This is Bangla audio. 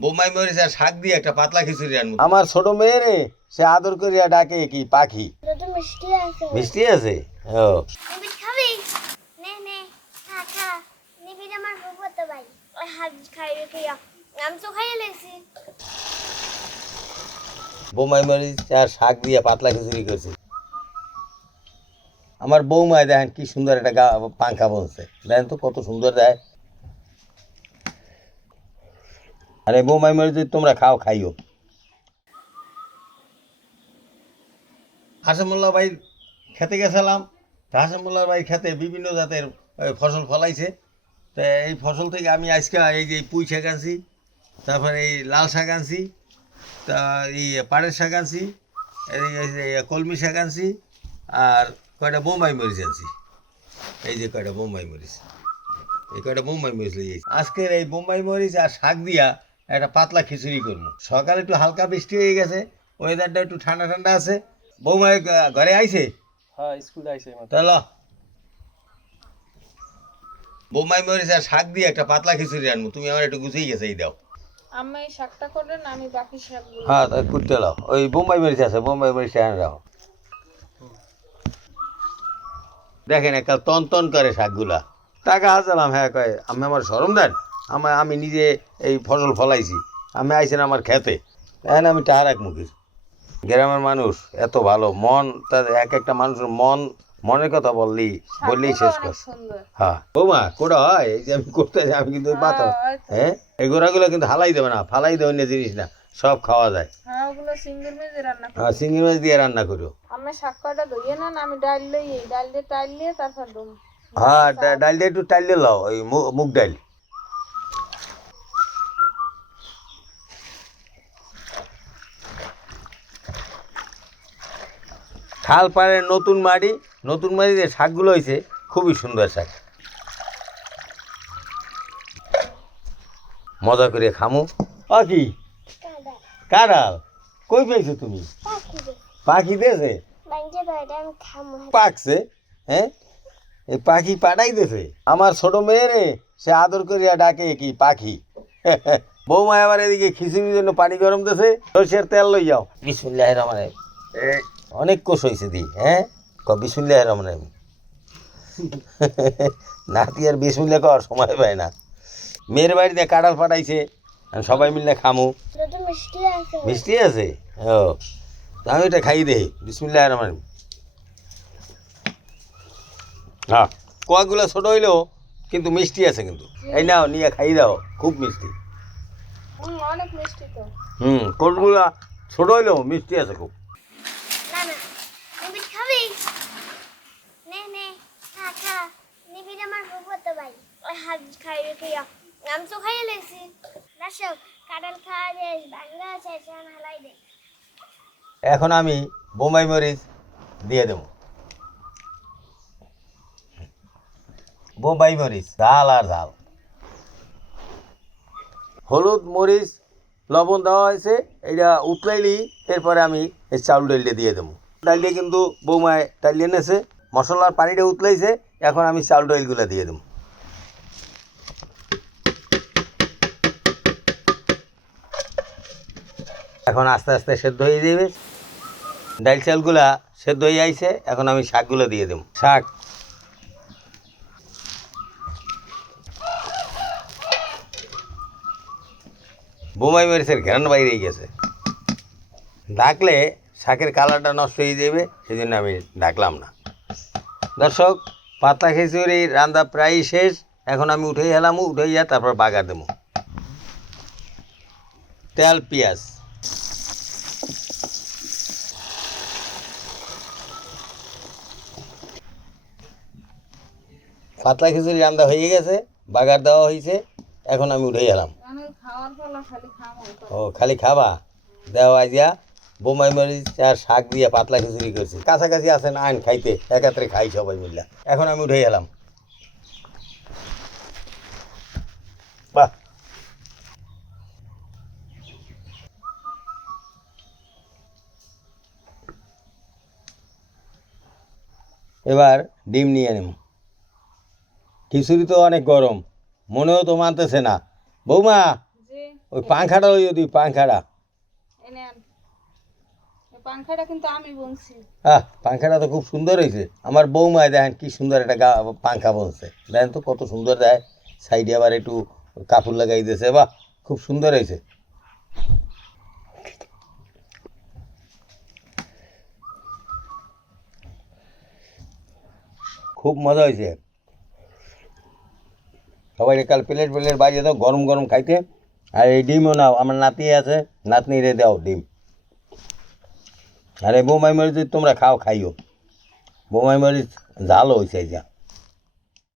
বোমাই মরিচ আর শাক দিয়ে একটা পাতলা খিচুড়ি আনব। আমার ছোট মেয়ে রে সে আদর করিয়া ডাকে কি পাখি? মিষ্টি আছে। মিষ্টি আছে? ও। নিবি খাবি? নে নে খা খা। নিবি আমার ভূপত ভাই ওই হাত খাই রেখে আমি তো খাইয়ে লেছি। বোমাই মরিচ আর শাক দিয়ে পাতলা খিচুড়ি করছি। আমার বৌমায় দেখেন কি সুন্দর একটা গা পাঙ্খা বলছে। দেখেন তো কত সুন্দর দেয়। আরে বৌমাই মরিচ যদি তোমরা খাও, খাইও। হাসেমুল্লাহ ভাই খেতে গেছিলাম। হাসেমুল্লাহ ভাই খেতে বিভিন্ন জাতের ফসল ফলাইছে। তো এই ফসল থেকে আমি আজকে এই যে পুঁই শাক আনছি, তারপরে এই লাল শাক আনছি, তা এই পাড়ের শাক আনছি কলমি শাক আনছি, আর কয়টা বোম্বাই মরিচ আনছি। এই যে কয়টা বোম্বাই মরিচ, এই কয়টা বোম্বাই মরিচ লিয়ে আজকের এই বোম্বাই মরিচ আর শাক দিয়া একটা পাতলা খিচুড়ি করব। সকালে একটু হালকা বৃষ্টি হয়ে গেছে ওয়েদারটা একটু ঠান্ডা ঠান্ডা আছে। আহ, ঘরে আইছে? হ্যাঁ স্কুলে মাত্র। তাহলে বোম্বাই মরিচ আর শাক দিয়ে একটা পাতলা খিচুড়ি আনব তুমি আমার একটু গুছিয়ে গেছে এই দাও। আমি শাকটা করলেন আমি বাকি শাকগুলো হ্যাঁ তাই কুটতে লাও ওই বোম্বাই মরিচ আছে বোম্বাই মরিচ এনে রাখো দেখেন একটা তন তন করে শাকগুলা। টাকা হাজালাম হ্যাঁ কয় আমি আমার সরম দেন? আমার আমি নিজে এই ফসল ফলাইছি। আমি আইছেন আমার খেতে। এখন আমি টাহার এক মুখির। গ্রামের মানুষ এত ভালো মন তাদের এক একটা মানুষের মন মনের কথা বললি বললেই শেষ কর হ্যাঁ। বৌমা কোটা হয়? এই যে আমি করতে আমি কিন্তু পাতা হ্যাঁ, ওই তো। হ্যাঁ? এই গোড়াগুলো কিন্তু হালাই দেবে না ফালাই দেবে না জিনিস না সব খাওয়া যায়। হ্যাঁ চিংড়ি মাছ দিয়ে রান্না করো আমি শাক কয়টা ধুয়ে নেন আমি ডাল লই ডাল দিয়ে টাইল দিয়ে তারপর হ্যাঁ ডাল দিয়ে একটু টাইল দিয়ে লাও ওই মুগ ডাল খাল পাড়ের নতুন মাটি নতুন মাটিতে শাকগুলো হয়েছে খুবই সুন্দর শাক। মজা করে খামু। কি? কারাল কই পেয়েছ তুমি? পাখি দে পাখি দিয়েছে বাঞ্জে বাইরে আমি খামো পাকছে? হ্যাঁ? এই পাখি পাঠাই দিয়েছে। আমার ছোট মেয়ে রে সে আদর করিয়া ডাকে কি পাখি? বৌমা আবার এদিকে খিচুড়ির জন্য পানি গরম দিয়েছে। সরষের তেল লই যাও। বিসমুল্লাহ রহমান অনেক কোষ হয়েছে দি হ্যাঁ? ক বিসমুল্লাহ রহমান নাতি আর বিসমুল্লাহ কর সময় পায় না। মেয়ের বাড়িতে কাঁঠাল আমি সবাই মিলে খামু। মিষ্টি আছে। ও তা আমি এটা খাই দেই বিসমুল্লাহ রহমান হ্যাঁ কোয়াগুলো ছোট হইলেও কিন্তু মিষ্টি আছে কিন্তু। এই নাও নিয়ে খাই দাও খুব মিষ্টি। হুম, কোটগুলা ছোট হইলেও মিষ্টি আছে খুব না না নিবি খাবি নে নে খা খা নিবি আমার ভূপত ভাই ওই হাত আমি তো খাইয়ে লেছি। দর্শক কাঁঠাল খাওয়া বাংলা আছে সেখান হালাই দে। এখন আমি বোম্বাই মরিচ দিয়ে দেবো। বোম্বাই মরিচ, ঝাল আর ঝাল। হলুদ মরিচ, লবণ দেওয়া হয়েছে এটা উতলাইলি, এরপরে আমি এই চাউল ডালটা দিয়ে দেবো। ডাল দিয়ে কিন্তু বৌমায় ডাল এনেছে, মশলার পানিটা উতলাইছে, এখন আমি চাউল ডালগুলো দিয়ে দেবো। এখন আস্তে আস্তে সেদ্ধ হয়ে যাবে। ডাল চালগুলা সেদ্ধ হয়ে আইছে, এখন আমি শাকগুলো দিয়ে দেবো। শাক। বোমাই মরিচের ঘ্রাণ বাইরে গেছে। ডাকলে শাকের কালারটা নষ্ট হয়ে যাবে সেই জন্য আমি ডাকলাম না। দর্শক পাতা খিচুড়ি রান্না প্রায় শেষ। এখন আমি উঠে এলাম উঠে যা তারপর বাগার দেবো। তেল, পেঁয়াজ। পাতলা খিচুড়ি রান্না হয়ে গেছে বাগার দেওয়া হয়েছে এখন আমি উঠে গেলাম। ও খালি খাবা? দেওয়া দিয়া বোমাই মরিচ আর শাক দিয়ে পাতলা খিচুড়ি করছি। কাছাকাছি আছে না আইন খাইতে একাত্রে খাই সবাই মিল্লা। এখন আমি উঠে গেলাম। বাহ। এবার ডিম নিয়ে নেব খিচুড়ি তো অনেক গরম মনেও তো মানতেছে না। বৌমা ওই পাংখাটা ওই তুই পাংখাটা পাংখাটা কিন্তু আমি বুনছি। আহ পাংখাটা তো খুব সুন্দর হয়েছে আমার বৌমায় দেখেন কি সুন্দর একটা গা পাংখা বলছে দেখেন তো কত সুন্দর দেয় সাইডে আবার একটু কাপড় লাগাই দিয়েছে বাহ খুব সুন্দর হয়েছে খুব মজা হয়েছে সবাই কাল প্লেট প্লেট বাজিয়ে দাও, গরম গরম খাইতে। আর এই ডিমও নাও, আমার নাতি আছে, নাতনি রে দাও ডিম। আর এই বোমাই মরিচ তোমরা খাও, খাইও। বোমাই মরিচ ঝাল হয়েছে যা।